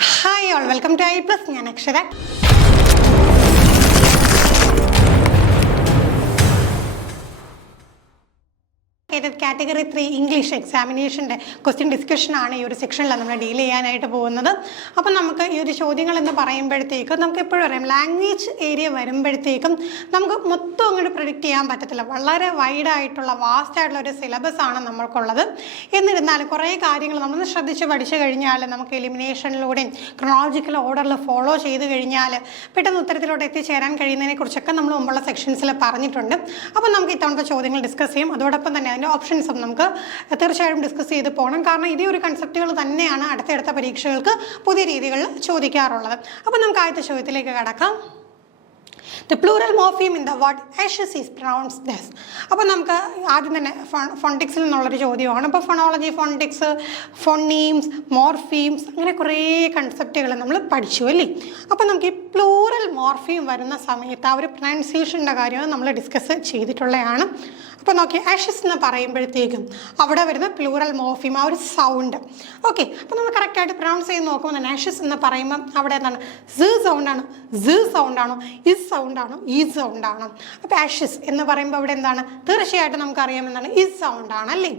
Hi all, welcome to I+. ഞാൻ അക്ഷര. Category 3 English എക്സാമിനേഷൻ്റെ question ഡിസ്കഷനാണ് ഈ ഒരു സെക്ഷനിൽ നമ്മൾ ഡീൽ ചെയ്യാനായിട്ട് പോകുന്നത്. അപ്പം നമുക്ക് ഈ ഒരു ചോദ്യങ്ങൾ എന്ന് പറയുമ്പോഴത്തേക്കും നമുക്ക് എപ്പോഴും അറിയാം, ലാംഗ്വേജ് ഏരിയ വരുമ്പോഴത്തേക്കും നമുക്ക് മൊത്തം അങ്ങോട്ട് പ്രിഡിക്റ്റ് ചെയ്യാൻ പറ്റത്തില്ല. വളരെ വൈഡായിട്ടുള്ള വാസ്റ്റായിട്ടുള്ള ഒരു സിലബസ് ആണ് നമ്മൾക്കുള്ളത്. എന്നിരുന്നാലും കുറേ കാര്യങ്ങൾ നമ്മൾ ശ്രദ്ധിച്ച് പഠിച്ചു കഴിഞ്ഞാൽ നമുക്ക് എലിമിനേഷനിലൂടെയും ക്രോണോളജിക്കൽ ഓർഡറിൽ ഫോളോ ചെയ്ത് കഴിഞ്ഞാൽ പെട്ടെന്ന് ഉത്തരത്തിലോട്ട് എത്തിച്ചേരാൻ കഴിയുന്നതിനെ കുറിച്ചൊക്കെ നമ്മൾ മുമ്പുള്ള സെക്ഷൻസിൽ പറഞ്ഞിട്ടുണ്ട്. അപ്പം നമുക്ക് ഇത്തവണത്തെ ചോദ്യങ്ങൾ ഡിസ്കസ് ചെയ്യും. അതോടൊപ്പം തന്നെ അതിൻ്റെ ഓപ്ഷൻസും നമുക്ക് തീർച്ചയായും ഡിസ്കസ് ചെയ്ത് പോകണം. കാരണം ഇതേ ഒരു കൺസെപ്റ്റുകൾ തന്നെയാണ് അടുത്തടുത്ത പരീക്ഷകൾക്ക് പുതിയ രീതികളിൽ ചോദിക്കാറുള്ളത്. അപ്പോൾ നമുക്ക് ആദ്യത്തെ ചോദ്യത്തിലേക്ക് കടക്കാം. The plural morpheme in the word ashes is pronounced thus. അപ്പോൾ നമുക്ക് ആദ്യം തന്നെ ഫോണിക്സിൽ നിന്നുള്ളൊരു ചോദ്യമാണ്. അപ്പോൾ ഫോണോളജി, ഫോണിക്സ്, ഫോണീംസ്, മോർഫീംസ്, അങ്ങനെ കുറേ കൺസെപ്റ്റുകൾ നമ്മൾ പഠിച്ചു അല്ലേ. അപ്പോൾ നമുക്ക് ഈ പ്ലൂറൽ മോർഫീം വരുന്ന സമയത്ത് ആ ഒരു പ്രൊനൗൺസിയേഷൻ്റെ കാര്യം നമ്മൾ ഡിസ്കസ് ചെയ്തിട്ടുള്ളതാണ്. അപ്പോൾ നോക്കി, ആഷസ് എന്ന് പറയുമ്പോഴത്തേക്കും അവിടെ വരുന്ന പ്ലൂറൽ മോർഫീം ആ ഒരു സൗണ്ട്. ഓക്കെ, അപ്പോൾ നമ്മൾ കറക്റ്റായിട്ട് പ്രൊനൗൺസ് ചെയ്ത് നോക്കുമ്പോൾ തന്നെ ആഷസ് എന്ന് പറയുമ്പം അവിടെ എന്താണ്, സ സൗണ്ടാണോ, സ സൗണ്ടാണോ, ഇസ് സൗണ്ടാണോ, ഈ സൗണ്ടാണോ? അപ്പോൾ ആഷസ് എന്ന് പറയുമ്പോൾ അവിടെ എന്താണ്, തീർച്ചയായിട്ടും നമുക്കറിയാം എന്താണ്, ഇസ് സൗണ്ടാണ് അല്ലേ.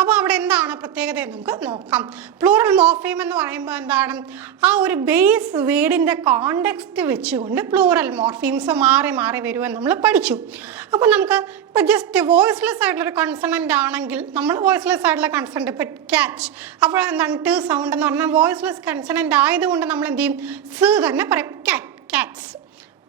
അപ്പോൾ അവിടെ എന്താണ് പ്രത്യേകത എന്ന് നമുക്ക് നോക്കാം. പ്ലൂറൽ മോർഫീം എന്ന് പറയുമ്പോൾ എന്താണ്, ആ ഒരു ബേസ് വേർഡിൻ്റെ കോണ്ടെക്സ്റ്റ് വെച്ചുകൊണ്ട് പ്ലൂറൽ മോർഫീംസ് മാറി മാറി വരുമെന്ന് നമ്മൾ പഠിച്ചു. അപ്പോൾ നമുക്ക് ഇപ്പോൾ ജസ്റ്റ് വോയിസ്ലെസ് ആയിട്ടുള്ളൊരു കൺസണൻ്റ് ആണെങ്കിൽ നമ്മൾ വോയിസ്ലെസ് ആയിട്ടുള്ള കൺസണൻ്റ് ഇപ്പോൾ ക്യാച്ച്, അപ്പോൾ എന്താണ് ട് സൗണ്ട് എന്ന് പറഞ്ഞാൽ വോയിസ്ലെസ് കൺസണൻ്റ് ആയതുകൊണ്ട് നമ്മൾ എന്ത് ചെയ്യും, സ് തന്നെ പറയും, ക്യാറ്റ്, ക്യാറ്റ്സ്.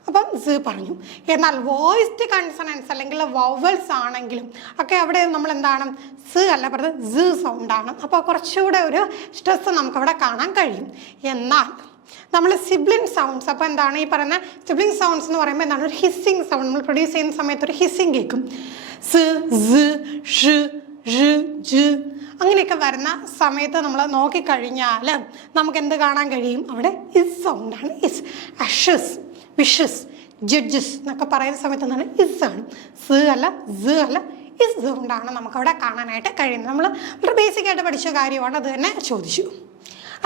അപ്പം സ് പറഞ്ഞു. എന്നാൽ വോയിസ്ഡ് കൺസണൻസ് അല്ലെങ്കിൽ വവൽസ് ആണെങ്കിലും ഒക്കെ അവിടെ നമ്മൾ എന്താണ്, സ് അല്ല പറയുന്നത്, സ് സൗണ്ടാണ്. അപ്പോൾ കുറച്ചുകൂടെ ഒരു സ്ട്രെസ് നമുക്കവിടെ കാണാൻ കഴിയും. എന്നാൽ നമ്മൾ സിബ്ലിംഗ് സൗണ്ട്സ്, അപ്പോൾ എന്താണ് ഈ പറയുന്ന സിബ്ലിംഗ് സൗണ്ട്സ് എന്ന് പറയുമ്പോൾ എന്താണ്, ഒരു ഹിസ്സിങ് സൗണ്ട് നമ്മൾ പ്രൊഡ്യൂസ് ചെയ്യുന്ന സമയത്ത് ഒരു ഹിസ്സിങ് കേൾക്കും. സ്, സ്, ഷ്, ഷ്, ജ് അങ്ങനെയൊക്കെ വരുന്ന സമയത്ത് നമ്മൾ നോക്കിക്കഴിഞ്ഞാൽ നമുക്ക് എന്ത് കാണാൻ കഴിയും, അവിടെ ഇസ് സൗണ്ടാണ്. ഇസ്, അഷസ്, വിഷസ്, ജഡ്ജസ് എന്നൊക്കെ പറയുന്ന സമയത്ത് എന്താണ്, ഇസ് ആണ്. സ് അല്ല, സ് അല്ല, ഇസ് സൗണ്ടാണ് നമുക്കവിടെ കാണാനായിട്ട് കഴിയുന്നത്. നമ്മൾ വളരെ ബേസിക്കായിട്ട് പഠിച്ച കാര്യമാണ്, അത് തന്നെ ചോദിച്ചു.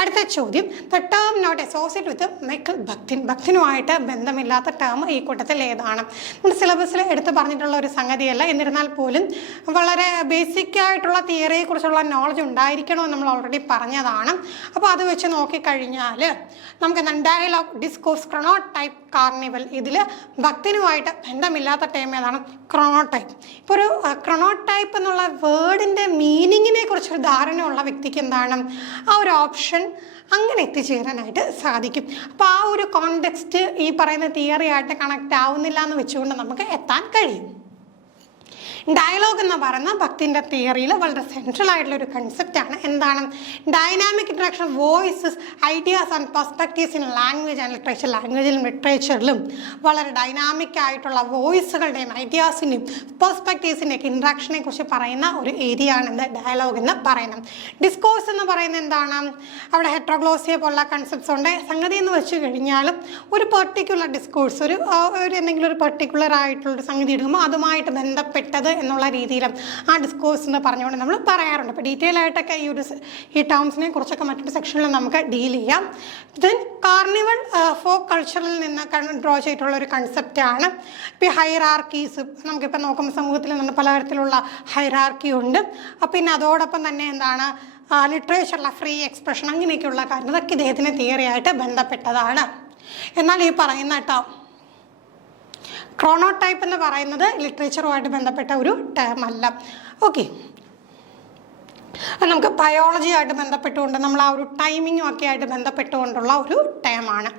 അടുത്ത ചോദ്യം, the term not associate with Michael Bakhtin. ബക്തിനുമായിട്ട് ബന്ധമില്ലാത്ത ടേം ഈ കൂട്ടത്തിൽ ഏതാണ്? നമ്മുടെ സിലബസിൽ എടുത്ത് പറഞ്ഞിട്ടുള്ള ഒരു സംഗതിയല്ല, എന്നിരുന്നാൽ പോലും വളരെ ബേസിക്കായിട്ടുള്ള തിയറിയെക്കുറിച്ചുള്ള നോളജ് ഉണ്ടായിരിക്കണമെന്ന് നമ്മൾ ഓൾറെഡി പറഞ്ഞതാണ്. അപ്പോൾ അത് വെച്ച് നോക്കിക്കഴിഞ്ഞാൽ നമുക്ക് എന്താണ്, ഡയലോഗ്, ഡിസ്കോഴ്സ്, ക്രോണോടൈപ്പ്, കാർണിവൽ, ഇതിൽ ഭക്തിനുമായിട്ട് ബന്ധമില്ലാത്ത ടേം ഏതാണ്, ക്രോണോടൈപ്പ്. ഇപ്പോൾ ഒരു ക്രോണോടൈപ്പ് എന്നുള്ള വേർഡിൻ്റെ മീനിങ്ങിനെ കുറിച്ചൊരു ധാരണയുള്ള വ്യക്തിക്ക് എന്താണ് ആ ഒരു ഓപ്ഷൻ അങ്ങനെ എത്തിച്ചേരാനായിട്ട് സാധിക്കും. അപ്പോൾ ആ ഒരു കോണ്ടെക്സ്റ്റ് ഈ പറയുന്ന തിയറി ആയിട്ട് കണക്റ്റ് ആവുന്നില്ല എന്ന് വെച്ചുകൊണ്ട് നമുക്ക് എത്താൻ കഴിയും. ഡയലോഗ് എന്ന് പറയുന്ന ഭക്തിൻ്റെ തിയറിയിൽ വളരെ സെൻട്രൽ ആയിട്ടുള്ള ഒരു കൺസെപ്റ്റാണ്. എന്താണ്, dynamic interaction voices, ideas and perspectives in language and literature. ലാംഗ്വേജിലും ലിറ്ററേച്ചറിലും വളരെ ഡൈനാമിക് ആയിട്ടുള്ള വോയിസുകളുടെയും ഐഡിയാസിൻ്റെയും പെർസ്പെക്റ്റീവ്സിൻ്റെയൊക്കെ ഇൻട്രാക്ഷനെ കുറിച്ച് പറയുന്ന ഒരു ഏരിയ ആണ് എന്ത്, ഡയലോഗ് എന്ന് പറയുന്നത്. ഡിസ്കോഴ്സ് എന്ന് പറയുന്നത് എന്താണ്, അവിടെ ഹെട്രോഗ്ലോസിയ പോലുള്ള കൺസെപ്റ്റ്സ് ഉണ്ട്. സംഗതി എന്ന് വെച്ച് കഴിഞ്ഞാൽ ഒരു പെർട്ടിക്കുലർ ഡിസ്കോഴ്സ്, ഒരു എന്തെങ്കിലും ഒരു പെർട്ടിക്കുലർ ആയിട്ടുള്ളൊരു സംഗതി എടുക്കുമ്പോൾ അതുമായിട്ട് ബന്ധപ്പെട്ടത് എന്നുള്ള രീതിയിലും ആ ഡിസ്കോഴ്സ് എന്ന് പറഞ്ഞുകൊണ്ട് നമ്മൾ പറയാറുണ്ട്. അപ്പോൾ ഡീറ്റെയിൽ ആയിട്ടൊക്കെ ഈ ടേംസിനെ കുറിച്ചൊക്കെ മറ്റൊരു സെക്ഷനിൽ നമുക്ക് ഡീൽ ചെയ്യാം. ദെൻ കാർണിവൽ ഫോക്ക് കൾച്ചറിൽ നിന്ന് ഡ്രോ ചെയ്തിട്ടുള്ള ഒരു കൺസെപ്റ്റാണ്. ഇപ്പോൾ ഹൈറാർക്കീസ് നമുക്കിപ്പോൾ നോക്കുമ്പോൾ സമൂഹത്തിൽ നിന്ന് പലതരത്തിലുള്ള ഹൈറാർക്കി ഉണ്ട്. പിന്നെ അതോടൊപ്പം തന്നെ എന്താണ്, ലിറ്ററേച്ചറിലെ ഫ്രീ എക്സ്പ്രഷൻ, അങ്ങനെയൊക്കെയുള്ള കാര്യങ്ങൾ ഇതൊക്കെ ഇദ്ദേഹത്തിൻ്റെ തിയറിയായിട്ട് ബന്ധപ്പെട്ടതാണ്. എന്നാൽ ഈ പറയുന്ന ക്രോണോടൈപ്പ് എന്ന് പറയുന്നത് ലിറ്ററേച്ചറുമായിട്ട് ബന്ധപ്പെട്ട ഒരു ടേം അല്ല. ഓക്കെ, നമുക്ക് ബയോളജിയായിട്ട് ബന്ധപ്പെട്ടുകൊണ്ട് നമ്മൾ ആ ഒരു ടൈമിങ്ങും ഒക്കെ ആയിട്ട് ബന്ധപ്പെട്ടുകൊണ്ടുള്ള ഒരു ടേമാണ്.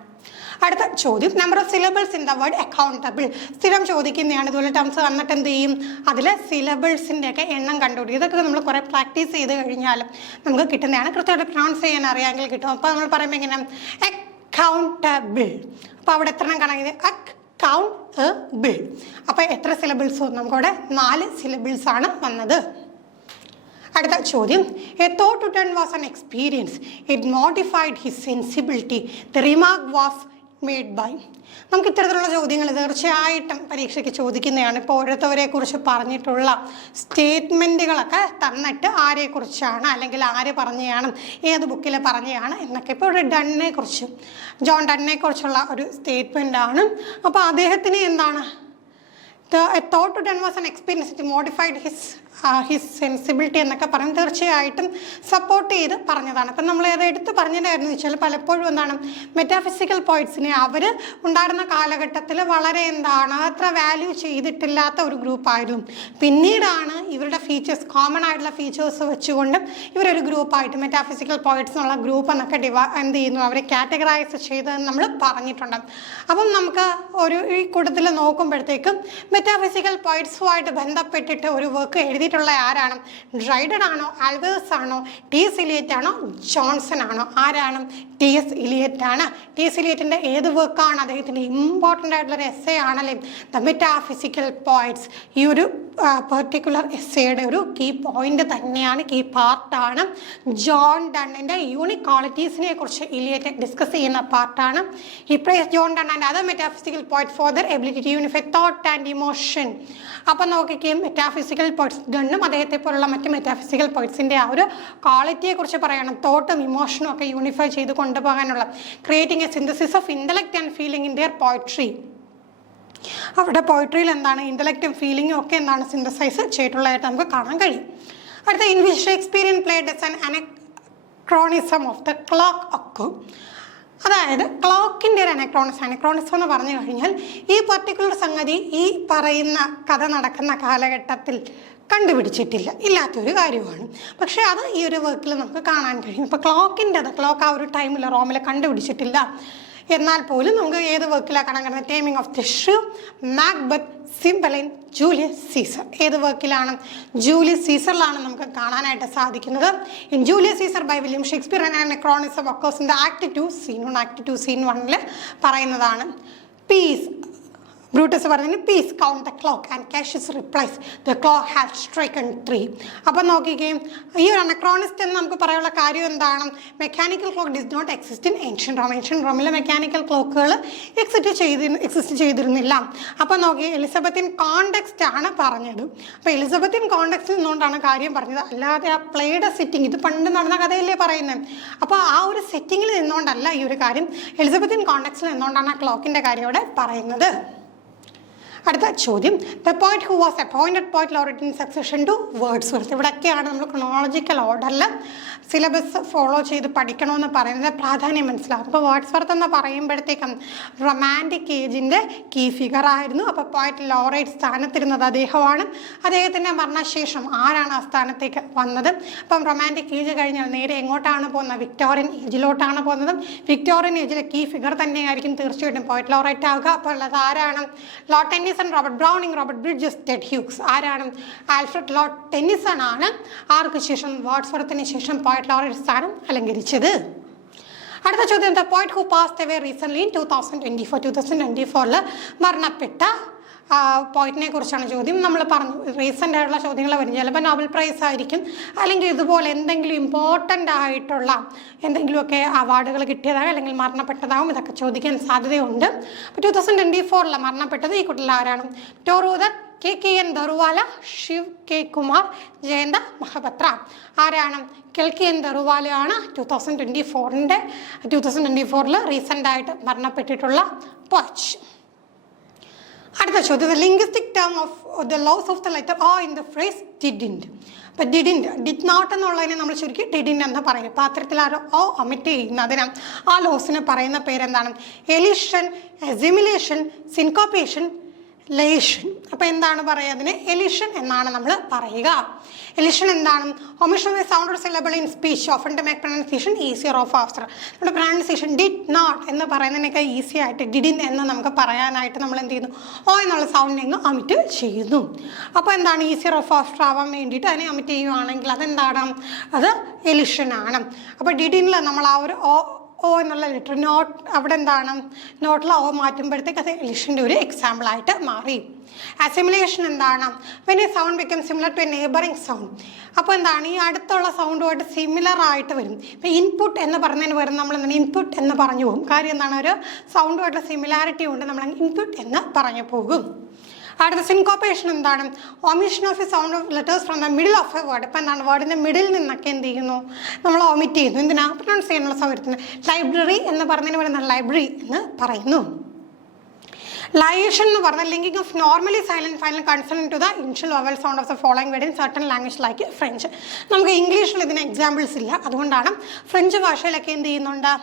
അടുത്ത ചോദ്യം, number of syllables in the word accountable. സ്ഥിരം ചോദിക്കുന്നതാണ്. ഇതുപോലെ ടേംസ് വന്നിട്ട് എന്ത് ചെയ്യും, അതിൽ സിലബിൾസിൻ്റെ ഒക്കെ എണ്ണം കണ്ടുപിടിക്കും. ഇതൊക്കെ നമ്മൾ കുറേ പ്രാക്ടീസ് ചെയ്ത് കഴിഞ്ഞാൽ നമുക്ക് കിട്ടുന്നതാണ്. കൃത്യമായിട്ട് പ്രൊനൗൺസ് ചെയ്യാൻ അറിയാമെങ്കിൽ കിട്ടും. അപ്പോൾ നമ്മൾ പറയുമ്പോൾ ഇങ്ങനെ അക്കൗണ്ടബിൾ. അപ്പോൾ അവിടെ എത്ര എണ്ണം കണക്കിന്, അക്കൗണ്ടബിൾ. അപ്പോൾ എത്ര സിലബിൾസ്? നമുക്കവിടെ 4 സിലബിൾസ് ആണ് വന്നത്. അടുത്ത ചോദ്യം, A thought to turn was an experience. It modified his sensibility. The remark was made by. നമുക്ക് ഇത്തരത്തിലുള്ള ചോദ്യങ്ങൾ തീർച്ചയായിട്ടും പരീക്ഷയ്ക്ക് ചോദിക്കുന്നതാണ്. ഇപ്പോൾ ഓരോരുത്തവരെ കുറിച്ച് പറഞ്ഞിട്ടുള്ള സ്റ്റേറ്റ്മെൻറ്റുകളൊക്കെ തന്നിട്ട് ആരെക്കുറിച്ചാണ് അല്ലെങ്കിൽ ആര് പറഞ്ഞതാണ്, ഏത് ബുക്കിൽ പറഞ്ഞതാണ് എന്നൊക്കെ. ഇപ്പോൾ ഒരു ഡണ്ണിനെ കുറിച്ച്, ജോൺ ഡണ്ണിനെ കുറിച്ചുള്ള ഒരു സ്റ്റേറ്റ്മെൻറ്റാണ്. അപ്പോൾ അദ്ദേഹത്തിന് എന്താണ്, a thought to done was an experience that modified his sensibility എന്നൊക്കെ പറയും. തീർച്ചയായിട്ടും സപ്പോർട്ട് ചെയ്ത് പറഞ്ഞതാണ്. അപ്പം നമ്മൾ അത് എടുത്ത് പറഞ്ഞതായിരുന്നു വെച്ചാൽ പലപ്പോഴും എന്താണ്, മെറ്റാഫിസിക്കൽ പോയിറ്റ്സിനെ അവർ ഉണ്ടായിരുന്ന കാലഘട്ടത്തിൽ വളരെ എന്താണ് അത്ര വാല്യൂ ചെയ്തിട്ടില്ലാത്ത ഒരു ഗ്രൂപ്പായിരുന്നു. പിന്നീടാണ് ഇവരുടെ ഫീച്ചേഴ്സ്, കോമൺ ആയിട്ടുള്ള ഫീച്ചേഴ്സ് വെച്ചുകൊണ്ട് ഇവരൊരു ഗ്രൂപ്പായിട്ട് മെറ്റാഫിസിക്കൽ പോയിറ്റ്സ് എന്നുള്ള ഗ്രൂപ്പ് എന്നൊക്കെ എന്ത് ചെയ്യുന്നു, അവരെ കാറ്റഗറൈസ് ചെയ്തതെന്ന് നമ്മൾ പറഞ്ഞിട്ടുണ്ട്. അപ്പം നമുക്ക് ഈ കൂട്ടത്തിൽ നോക്കുമ്പോഴത്തേക്കും മെറ്റാഫിസിക്കൽ പോയിറ്റ്സുമായിട്ട് ബന്ധപ്പെട്ടിട്ട് ഒരു വർക്ക് എഴുതിയിട്ടുള്ള ആരാണ്? ഡ്രൈഡൻ ആണോ, ആൽവേഴ്സ് ആണോ, ടി.എസ്. ഇലിയറ്റ് ആണോ, ജോൺസൺ ആണോ? ആരാണ്? ടി.എസ്. ഇലിയറ്റ് ആണ്. ടി.എസ്. ഇലിയറ്റിൻ്റെ ഏത് വർക്കാണ്? അദ്ദേഹത്തിൻ്റെ ഇമ്പോർട്ടൻ്റ് ആയിട്ടുള്ളൊരു എസ്സേ ആണല്ലേ ദ മെറ്റാഫിസിക്കൽ പോയിറ്റ്സ്. ഈ ഒരു പെർട്ടിക്കുലർ എസ്സേയുടെ ഒരു കീ പോയിന്റ് തന്നെയാണ്, കീ പാർട്ടാണ്. ജോൺ ഡണ്ണിൻ്റെ യൂണിക് ക്വാളിറ്റീസിനെ കുറിച്ച് ഇലിയറ്റ് ഡിസ്കസ് ചെയ്യുന്ന പാർട്ടാണ്. ഈ praise John Donne and other metaphysical poet for their ability to unify thought and emotion. അപ്പം നോക്കിക്കുകയും മെറ്റാഫിസിക്കൽ പോയിറ്റ്സ് ഡണ്ണും അദ്ദേഹത്തെ പോലുള്ള മറ്റ് മെറ്റാഫിസിക്കൽ പോയിറ്റ്സിൻ്റെ ആ ഒരു ക്വാളിറ്റിയെക്കുറിച്ച് പറയണം. തോട്ടും ഇമോഷനും ഒക്കെ യൂണിഫൈ ചെയ്ത് കൊണ്ടുപോകാനുള്ള creating a synthesis of intellect and feeling in their poetry. അവരുടെ പോയിട്രിയിൽ എന്താണ് ഇൻ്റലക്റ്റും ഫീലിങ്ങും ഒക്കെ എന്താണ് സിന്തസൈസ് ചെയ്തിട്ടുള്ളതായിട്ട് നമുക്ക് കാണാൻ കഴിയും. അടുത്ത, in which Shakespearean play does an anachronism of the clock occur. അതായത് ക്ലോക്കിൻ്റെ ഒരു അനക്രോണിസം എന്ന് പറഞ്ഞു കഴിഞ്ഞാൽ ഈ പർട്ടിക്കുലർ സംഗതി ഈ പറയുന്ന കഥ നടക്കുന്ന കാലഘട്ടത്തിൽ കണ്ടുപിടിച്ചിട്ടില്ല, ഇല്ലാത്തൊരു കാര്യമാണ്. പക്ഷേ അത് ഈ ഒരു വർക്കിൽ നമുക്ക് കാണാൻ കഴിയും. ഇപ്പോൾ ക്ലോക്ക് ആ ഒരു ടൈമിൽ റോമിൽ കണ്ടുപിടിച്ചിട്ടില്ല. എന്നാൽ പോലും നമുക്ക് ഏത് വർക്കിലാണ് കാണാൻ കഴിയുന്നത്? Taming of the shrew, Macbeth, Cymbeline, Julius Caesar. ഏത് വർക്കിലാണ്? ജൂലിയസ് സീസറിലാണ് നമുക്ക് കാണാനായിട്ട് സാധിക്കുന്നത്. In Julius Caesar by William Shakespeare and anachronism occurs in the act 2 scene 1. Act 2 scene 1 പറയുന്നതാണ്. പീസ്, ബ്രൂട്ടസ് പറഞ്ഞതിന് peace count the clock and Cassius replies the clock has stricken 3. അപ്പം നോക്കിക്കുകയും ഈ ഒരു അനക്രോണിസ്റ്റ് എന്ന് നമുക്ക് പറയാനുള്ള കാര്യം എന്താണ്? Mechanical clock does not exist in ancient Rome. Ancient റോമിൽ മെക്കാനിക്കൽ ക്ലോക്കുകൾ എക്സിസ്റ്റ് ചെയ്തിരുന്നില്ല. അപ്പം നോക്കി, എലിസബത്തിൻ കോണ്ടെക്സ്റ്റ് ആണ് പറഞ്ഞത്. അപ്പോൾ എലിസബത്തിൻ കോണ്ടെക്സ്റ്റിൽ നിന്നുകൊണ്ടാണ് കാര്യം പറഞ്ഞത്, അല്ലാതെ ആ പ്ലേയുടെ സെറ്റിംഗ്, ഇത് പണ്ട് നടന്ന കഥയല്ലേ പറയുന്നത്. അപ്പോൾ ആ ഒരു സെറ്റിങ്ങിൽ നിന്നുകൊണ്ടല്ല ഈ ഒരു കാര്യം, എലിസബത്തിൻ കോണ്ടെക്സ്റ്റിൽ നിന്നുകൊണ്ടാണ് ആ ക്ലോക്കിൻ്റെ കാര്യം ഇവിടെ പറയുന്നത്. അടുത്ത ചോദ്യം, the poet who was appointed poet laureate in succession to Wordsworth. ഇവിടെയൊക്കെയാണ് നമ്മൾ ക്രോണോളജിക്കൽ ഓർഡറിൽ സിലബസ് ഫോളോ ചെയ്ത് പഠിക്കണമെന്ന് പറയുന്നത് പ്രാധാന്യം മനസ്സിലാകും. അപ്പോൾ വേർഡ്സ്വർത്ത് എന്ന് പറയുമ്പോഴത്തേക്കും റൊമാൻറ്റിക് ഏജിൻ്റെ കീ ഫിഗർ ആയിരുന്നു. അപ്പോൾ പോയിറ്റ് ലോറേറ്റ് സ്ഥാനത്തിരുന്നത് അദ്ദേഹമാണ്. അദ്ദേഹത്തിൻ്റെ മരണശേഷം ആരാണ് ആ സ്ഥാനത്തേക്ക് വന്നത്? അപ്പം റൊമാൻറ്റിക് ഏജ് കഴിഞ്ഞാൽ നേരെ എങ്ങോട്ടാണ് പോകുന്നത്? വിക്ടോറിയൻ ഏജിലോട്ടാണ് പോകുന്നത്. വിക്ടോറിയൻ ഏജിലെ കീ ഫിഗർ തന്നെയായിരിക്കും തീർച്ചയായിട്ടും പോയിറ്റ് ലോറേറ്റ് ആവുക. അപ്പോൾ ഉള്ളത് ആരാണ്? Lord Tennyson, Robert Browning, Robert bridges, Ted Hughes. ആരാണ്? ആൽഫ്രഡ് ലോർഡ് ടെന്നിസൺ ആണ് ആർക്ക് ശേഷം? വേർഡ്സ്വർത്തിന് ശേഷം പോയിറ്റ് ലോറേറ്റ് സ്ഥാനം അലങ്കരിച്ചത്. അടുത്ത ചോദ്യം, the poet who passed away recently in 2024 മരണപ്പെട്ട പോയിന്റിനെ കുറിച്ചാണ് ചോദ്യം. നമ്മൾ പറഞ്ഞു റീസെൻ്റ് ആയിട്ടുള്ള ചോദ്യങ്ങൾ വരും. ചിലപ്പോൾ നോബൽ പ്രൈസ് ആയിരിക്കും, അല്ലെങ്കിൽ ഇതുപോലെ എന്തെങ്കിലും ഇമ്പോർട്ടൻ്റ് ആയിട്ടുള്ള എന്തെങ്കിലുമൊക്കെ അവാർഡുകൾ കിട്ടിയതാകും, അല്ലെങ്കിൽ മരണപ്പെട്ടതാകും. ഇതൊക്കെ ചോദിക്കാൻ സാധ്യതയുണ്ട്. അപ്പോൾ 2024 മരണപ്പെട്ടത് ഈ കുട്ടികൾ ആരാണ്? ടോറൂദർ, KKN ദറുവാല, ശിവ് കെ കുമാർ, ജയന്ത മഹപത്ര. ആരാണ്? KKN ദറുവാലയാണ് 2024 റീസെൻ്റായിട്ട് മരണപ്പെട്ടിട്ടുള്ള പോയിറ്റ്. അടുത്ത ചോദ്യം, the linguistic term of the loss of the letter O in the phrase didn't. അപ്പം ഡിഡ് നോട്ട് എന്നുള്ളതിനെ നമ്മൾ ചുരുക്കി ഡിഡിൻറ്റ് എന്ന് പറയും. അപ്പോൾ അത്തരത്തിൽ ആ ഓ ഒമിറ്റ് ചെയ്യുന്നതിന് ആ ലോസിന് പറയുന്ന പേരെന്താണ്? എലിഷൻ, അസിമിലേഷൻ, സിൻകോപ്പേഷൻ, ലേഷൻ. അപ്പോൾ എന്താണ് പറയുക? അതിന് എലിഷൻ എന്നാണ് നമ്മൾ പറയുക. എലിഷൻ എന്താണ്? Omission of sound syllable in speech often to make pronunciation easier of faster. നമ്മുടെ പ്രൊനൗൺസിയേഷൻ ഡിഡ് നോട്ട് എന്ന് പറയുന്നതിനൊക്കെ ഈസി ആയിട്ട് ഡിഡിൻ എന്ന് നമുക്ക് പറയാനായിട്ട് നമ്മൾ എന്ത് ചെയ്യുന്നു? ഓ എന്നുള്ള സൗണ്ടിങ് ഒമിറ്റ് ചെയ്യുന്നു. അപ്പോൾ എന്താണ്? ഈസിയർ ഓഫ് ഫാസ്റ്റർ ആവാൻ വേണ്ടിയിട്ട് അതിനെ ഒമിറ്റ് ചെയ്യുകയാണെങ്കിൽ അതെന്താണ്? അത് എലിഷൻ ആണ്. അപ്പോൾ ഡിഡിനിൽ നമ്മൾ ആ ഒരു ഓ എന്നുള്ള ലെറ്റർ നോട്ട് അവിടെ എന്താണ് നോട്ടിലെ ഓ മാറ്റുമ്പോഴത്തേക്ക് അത് എലിഷൻ്റെ ഒരു എക്സാമ്പിളായിട്ട് മാറി. അസിമിലേഷൻ എന്താണ്? When a sound become similar to a neighbouring sound. അപ്പോൾ എന്താണ് ഈ അടുത്തുള്ള സൗണ്ടുമായിട്ട് സിമിലർ ആയിട്ട് വരും. ഇപ്പോൾ ഇൻപുട്ട് എന്ന് പറഞ്ഞതിന് പകരം നമ്മൾ എന്താണ് ഇൻപുട്ട് എന്ന് പറഞ്ഞു പോകും. കാര്യം എന്താണ് ഒരു സൗണ്ടുമായിട്ട് സിമിലാരിറ്റി ഉണ്ട്, നമ്മൾ ഇൻപുട്ട് എന്ന് പറഞ്ഞു പോകും. അടുത്ത സിൻകോപ്പേഷൻ എന്താണ്? Omission of A sound of letters from the middle of A word. ഇപ്പം എന്താണ് വേർഡിൻ്റെ മിഡിൽ നിന്നൊക്കെ എന്ത് ചെയ്യുന്നു നമ്മൾ ഒമിറ്റ് ചെയ്യുന്നു. എന്തിനാ? പ്രൊനൗൺസ് ചെയ്യാനുള്ള സൗകര്യത്തിന്. ലൈബ്രറി എന്ന് പറഞ്ഞതിന് പറയുന്ന ലൈബ്രറി എന്ന് പറയുന്നു. ലയേഷൻ എന്ന് പറഞ്ഞാൽ linking of normally silent final consonant to the initial vowel sound of the following word in certain language like French. നമുക്ക് ഇംഗ്ലീഷിൽ ഇതിന് എക്സാമ്പിൾസ് ഇല്ല, അതുകൊണ്ടാണ് ഫ്രഞ്ച് ഭാഷയിലൊക്കെ എന്ത് ചെയ്യുന്നുണ്ട്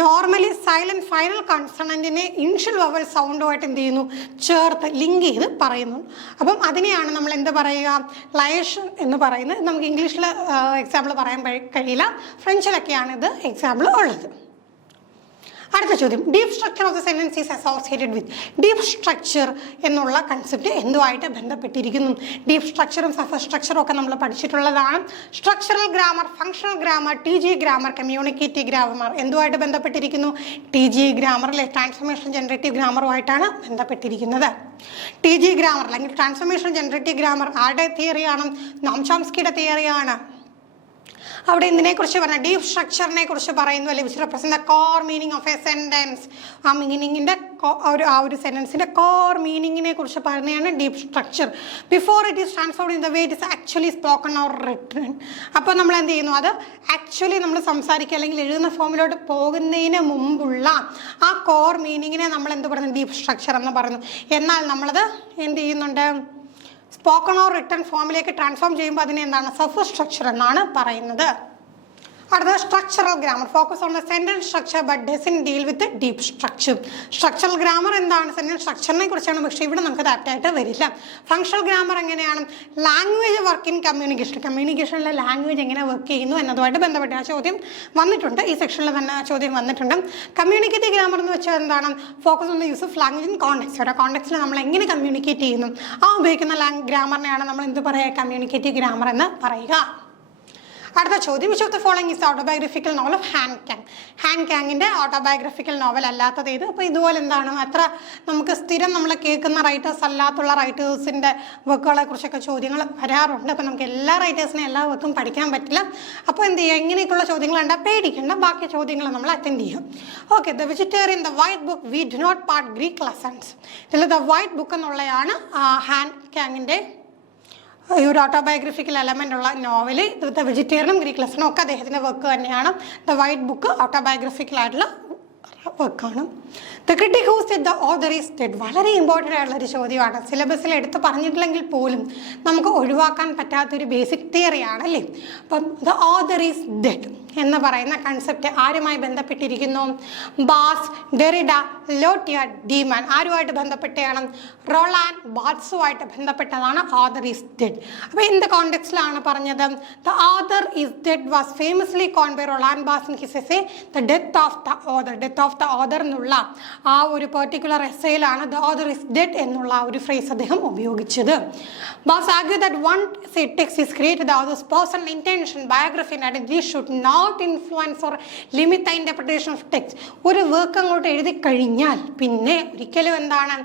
നോർമലി സൈലന്റ് ഫൈനൽ കൺസണന്റിനെ ഇനിഷ്യൽ വവൽ സൗണ്ടുമായിട്ട് എന്ത് ചെയ്യുന്നു ചേർത്ത് ലിങ്ക് ചെയ്ത് പറയുന്നു. അപ്പം അതിനെയാണ് നമ്മൾ എന്ത് പറയുക ലയേഷൻ എന്ന് പറയുന്നത്. നമുക്ക് ഇംഗ്ലീഷിൽ എക്സാമ്പിൾ പറയാൻ കഴിയില്ല, ഫ്രഞ്ചിലൊക്കെയാണ് ഇത് എക്സാമ്പിൾ ഉള്ളത്. അടുത്ത ചോദ്യം, deep structure of the sentence is associated with. Deep structure എന്നുള്ള കൺസെപ്റ്റ് എന്തുമായിട്ട് ബന്ധപ്പെട്ടിരിക്കുന്നു? ഡീപ്പ് സ്ട്രക്ചറും സഫർ സ്ട്രക്ചറും ഒക്കെ നമ്മൾ പഠിച്ചിട്ടുള്ളതാണ്. Structural grammar, functional grammar, TG grammar, communicative grammar എന്തുമായിട്ട് ബന്ധപ്പെട്ടിരിക്കുന്നു? TG ഗ്രാമറിലെ ട്രാൻസ്ഫോർമേഷൻ ജനറേറ്റീവ് ഗ്രാമറുമായിട്ടാണ് ബന്ധപ്പെട്ടിരിക്കുന്നത്. TG ഗ്രാമർ അല്ലെങ്കിൽ ട്രാൻസ്ഫോർമേഷൻ ജനറേറ്റീവ് ഗ്രാമർ ആരുടെ തിയറിയാണ്? നോം ചോംസ്കിയുടെ തിയറിയാണ്. അവിടെ എന്തിനെക്കുറിച്ച് പറഞ്ഞാൽ ഡീപ്പ് സ്ട്രക്ചറിനെ കുറിച്ച് പറയുന്നു അല്ലെ, which represent the core meaning of A sentence. ആ മീനിങ്ങിൻ്റെ ആ ഒരു സെന്റൻസിൻ്റെ കോർ മീനിങ്ങിനെ കുറിച്ച് പറയുന്നതാണ് deep structure. Before it is Trafford in the way it is actually spoken or written. അപ്പോൾ നമ്മൾ എന്ത് ചെയ്യുന്നു അത് ആക്ച്വലി നമ്മൾ സംസാരിക്കുക അല്ലെങ്കിൽ എഴുതുന്ന ഫോമിലോട്ട് പോകുന്നതിന് മുമ്പുള്ള ആ കോർ മീനിങ്ങിനെ നമ്മൾ എന്ത് പറയുന്നു ഡീപ്പ് സ്ട്രക്ചർ എന്ന് പറയുന്നു. എന്നാൽ നമ്മളത് എന്ത് ചെയ്യുന്നുണ്ട് സ്പോക്കൺ ഓർ റിട്ടൺ ഫോമിലേക്ക് ട്രാൻസ്ഫോം ചെയ്യുമ്പോൾ അതിനെ എന്താണ് സഫർ സ്ട്രക്ചർ എന്നാണ് പറയുന്നത്. അടുത്ത structural grammar focus on the sentence structure but doesn't deal with deep structure. Structural grammar എന്താണ്? സെന്റൻസ് സ്ട്രക്ചറിനെ കുറിച്ചാണ്, പക്ഷേ ഇവിടെ നമുക്ക് ആപ്റ്റായിട്ട് വരില്ല. ഫങ്ഷണൽ ഗ്രാമർ എങ്ങനെയാണ്? ലാംഗ്വേജ് വർക്ക് ഇൻ കമ്മ്യൂണിക്കേഷൻ, കമ്മ്യൂണിക്കേഷനിലെ ലാംഗ്വേജ് എങ്ങനെ വർക്ക് ചെയ്യുന്നു എന്നതുമായിട്ട് ബന്ധപ്പെട്ട് ആ ചോദ്യം വന്നിട്ടുണ്ട്. ഈ സെക്ഷനിൽ തന്നെ ആ ചോദ്യം വന്നിട്ടുണ്ട്. കമ്മ്യൂണിക്കേറ്റീവ് ഗ്രാമർ എന്ന് വെച്ചാൽ എന്താണ്? Focus on the use of language in context. ഓരോ കോണ്ടെക്സ്റ്റിൽ നമ്മൾ എങ്ങനെ കമ്മ്യൂണിക്കേറ്റ് ചെയ്യുന്നു ആ ഉപയോഗിക്കുന്ന ഗ്രാമറിനെയാണ് നമ്മൾ എന്ത് പറയുക കമ്മ്യൂണിക്കേറ്റീവ് ഗ്രാമർ എന്ന് പറയുക. അടുത്ത ചോദ്യം, which of the following is autobiographical novel of Han Kang. Han കാങ്ങിൻ്റെ ഓട്ടോബയോഗ്രഫിക്കൽ നോവൽ അല്ലാത്തത് ഇത്. അപ്പോൾ ഇതുപോലെ എന്താണ് അത്ര നമുക്ക് സ്ഥിരം നമ്മൾ കേൾക്കുന്ന റൈറ്റേഴ്സ് അല്ലാത്തുള്ള റൈറ്റേഴ്സിൻ്റെ വർക്കുകളെ കുറിച്ചൊക്കെ ചോദ്യങ്ങൾ വരാറുണ്ട്. അപ്പോൾ നമുക്ക് എല്ലാ റൈറ്റേഴ്സിനും എല്ലാ വർക്കും പഠിക്കാൻ പറ്റില്ല. അപ്പോൾ എന്ത് ചെയ്യുക, ഇങ്ങനെയൊക്കെയുള്ള ചോദ്യങ്ങളുണ്ട്, പേടിക്കേണ്ട, ബാക്കി ചോദ്യങ്ങൾ നമ്മൾ അറ്റൻഡ് ചെയ്യും. Okay, the vegetarian, the white book, we do not part Greek lessons. ഇതിൽ ദ വൈറ്റ് ബുക്ക് എന്നുള്ളതാണ് ഹാൻ കാങ്ങിൻ്റെ ഈ ഒരു ഓട്ടോബയോഗ്രഫിക്കൽ എലമെൻ്റ് ഉള്ള നോവൽ. ദ വെജിറ്റേറിയനും ഗ്രീക്ക് ലെസണും ഒക്കെ അദ്ദേഹത്തിൻ്റെ വർക്ക് തന്നെയാണ്. ദ വൈറ്റ് ബുക്ക് ഓട്ടോബയോഗ്രഫിക്കലായിട്ടുള്ള വർക്കാണ്. The critic who said the author is dead വളരെ ഇമ്പോർട്ടൻ്റ് ആയിട്ടുള്ളൊരു ചോദ്യമാണ്. സിലബസിൽ എടുത്ത് പറഞ്ഞിട്ടില്ലെങ്കിൽ പോലും നമുക്ക് ഒഴിവാക്കാൻ പറ്റാത്തൊരു ബേസിക് തിയറിയാണ് അല്ലേ. അപ്പം ദ ഓഥർ ഈസ് ഡെഡ് എന്ന് പറയുന്ന കൺസെപ്റ്റ് ആരുമായി ബന്ധപ്പെട്ടിരിക്കുന്നു? ബാസ്, ഡെറിഡ, ലോട്ടിയ, ഡീമാൻ ആരുമായിട്ട് ബന്ധപ്പെട്ടാണ്? റോളാൻ ബാർട്സുമായിട്ട് ബന്ധപ്പെട്ടതാണ് ഓഥർ ഈസ് ഡെഡ്. അപ്പോൾ എന്ത് കോണ്ടെക്സ്റ്റിലാണ് പറഞ്ഞത്? The author is dead was famously coined by Roland Barthes in his essay the death of the author. Death of the author എന്നുള്ള ആ ഒരു പെർട്ടിക്കുലർ എസ്സേയിലാണ് ദ ഓഥർ ഈസ് ഡെഡ് എന്നുള്ള ആ ഒരു ഫ്രേസ് അദ്ദേഹം ഉപയോഗിച്ചത്. Barthes argue that once a text is created the author's personal intention, biography and identity should not influence or limit the interpretation of text. ഒരു വർക്ക് അങ്ങോട്ട് എഴുതി കഴിഞ്ഞാൽ പിന്നെ ഒരിക്കലും എന്താണ്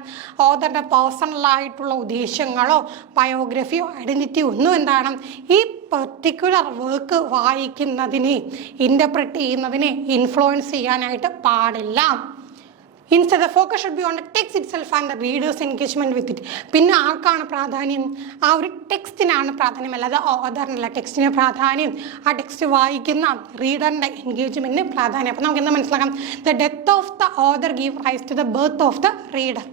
ഓഥറുടെ പേഴ്സണലായിട്ടുള്ള ഉദ്ദേശങ്ങളോ ബയോഗ്രഫിയോ ഐഡന്റിറ്റിയോ ഒന്നും എന്താണ് ഈ പർട്ടിക്കുലർ വർക്ക് വായിക്കുന്നതിനെ ഇൻ്റർപ്രറ്റ് ചെയ്യുന്നതിനെ ഇൻഫ്ലുവൻസ് ചെയ്യാനായിട്ട് പാടില്ല. Instead, the focus should be on the text itself and the reader's engagement with it. പിന്നെ ആർക്കാണ് പ്രാധാന്യം? ആ ഒരു ടെക്സ്റ്റിനാണ് പ്രാധാന്യം, അല്ലാതെ ഓഥറിനല്ല. ടെക്സ്റ്റിന് പ്രാധാന്യം ആ ടെക്സ്റ്റ് വായിക്കുന്ന റീഡറിൻ്റെ എൻഗേജ്മെൻറ്റിന് പ്രാധാന്യം. അപ്പോൾ നമുക്ക് എന്താ മനസ്സിലാക്കാം? The death of the author give rise to the birth of the reader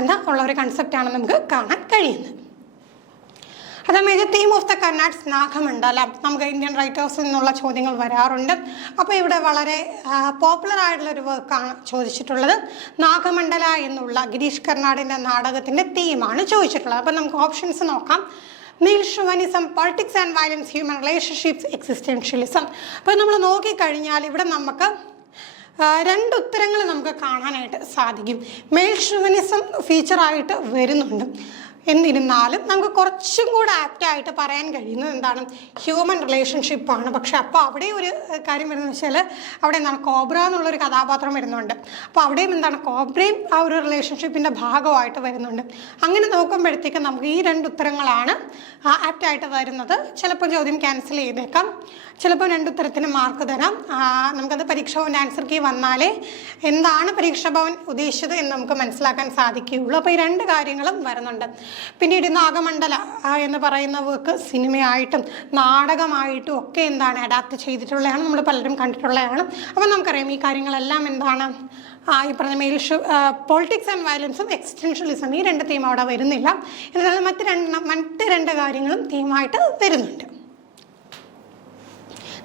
എന്ന ഉള്ള ഒരു കൺസെപ്റ്റാണ് നമുക്ക് കാണാൻ കഴിയുന്നത്. അത് major theme of the Karnad's Nagamandala. നമുക്ക് ഇന്ത്യൻ റൈറ്റേഴ്സിൽ നിന്നുള്ള ചോദ്യങ്ങൾ വരാറുണ്ട്. അപ്പോൾ ഇവിടെ വളരെ പോപ്പുലർ ആയിട്ടുള്ളൊരു വർക്കാണ് ചോദിച്ചിട്ടുള്ളത്. നാഗമണ്ഡല എന്നുള്ള ഗിരീഷ് കർണാടിൻ്റെ നാടകത്തിൻ്റെ തീമാണ് ചോദിച്ചിട്ടുള്ളത്. അപ്പോൾ നമുക്ക് ഓപ്ഷൻസ് നോക്കാം. Male chauvinism, politics and violence, human relationships, existentialism. അപ്പോൾ നമ്മൾ നോക്കിക്കഴിഞ്ഞാൽ ഇവിടെ നമുക്ക് രണ്ട് ഉത്തരങ്ങൾ നമുക്ക് കാണാനായിട്ട് സാധിക്കും. മെയിൽ ഷുവനിസം ഫീച്ചറായിട്ട് വരുന്നുണ്ട്. എന്നിരുന്നാലും നമുക്ക് കുറച്ചും കൂടെ ആപ്റ്റായിട്ട് പറയാൻ കഴിയുന്നത് എന്താണ്, ഹ്യൂമൻ റിലേഷൻഷിപ്പാണ്. പക്ഷെ അപ്പോൾ അവിടെ ഒരു കാര്യം വരുന്നത് വെച്ചാൽ അവിടെ എന്താണ്, കോബ്ര എന്നുള്ളൊരു കഥാപാത്രം വരുന്നുണ്ട്. അപ്പോൾ അവിടെയും എന്താണ്, കോബ്രയും ആ ഒരു റിലേഷൻഷിപ്പിൻ്റെ ഭാഗമായിട്ട് വരുന്നുണ്ട്. അങ്ങനെ നോക്കുമ്പോഴത്തേക്കും നമുക്ക് ഈ 2 ഉത്തരങ്ങളാണ് ആപ്റ്റായിട്ട് വരുന്നത്. ചിലപ്പോൾ ചോദ്യം ക്യാൻസൽ ചെയ്തേക്കാം, ചിലപ്പോൾ 2 ഉത്തരത്തിന് മാർക്ക് തരാം. നമുക്കത് പരീക്ഷാ ഭവൻ്റെ ആൻസർ കീ വന്നാലേ എന്താണ് പരീക്ഷാ ഭവൻ ഉദ്ദേശിച്ചത് എന്ന് നമുക്ക് മനസ്സിലാക്കാൻ സാധിക്കുകയുള്ളൂ. അപ്പോൾ ഈ 2 കാര്യങ്ങളും വരുന്നുണ്ട്. പിന്നീട് നാഗമണ്ഡല എന്ന് പറയുന്ന വർക്ക് സിനിമയായിട്ടും നാടകമായിട്ടും ഒക്കെ എന്താണ് അഡാപ്റ്റ് ചെയ്തിട്ടുള്ളതാണ്, നമ്മൾ പലരും കണ്ടിട്ടുള്ളതാണ്. അപ്പോൾ നമുക്കറിയാം ഈ കാര്യങ്ങളെല്ലാം എന്താണ്, ഈ പറഞ്ഞ പൊളിറ്റിക്സ് ആൻഡ് വയലൻസും എക്സ്റ്റൻഷ്യലിസം ഈ 2 തീം അവിടെ വരുന്നില്ല. എന്നാലും മറ്റ് 2 കാര്യങ്ങളും തീമായിട്ട് വരുന്നുണ്ട്.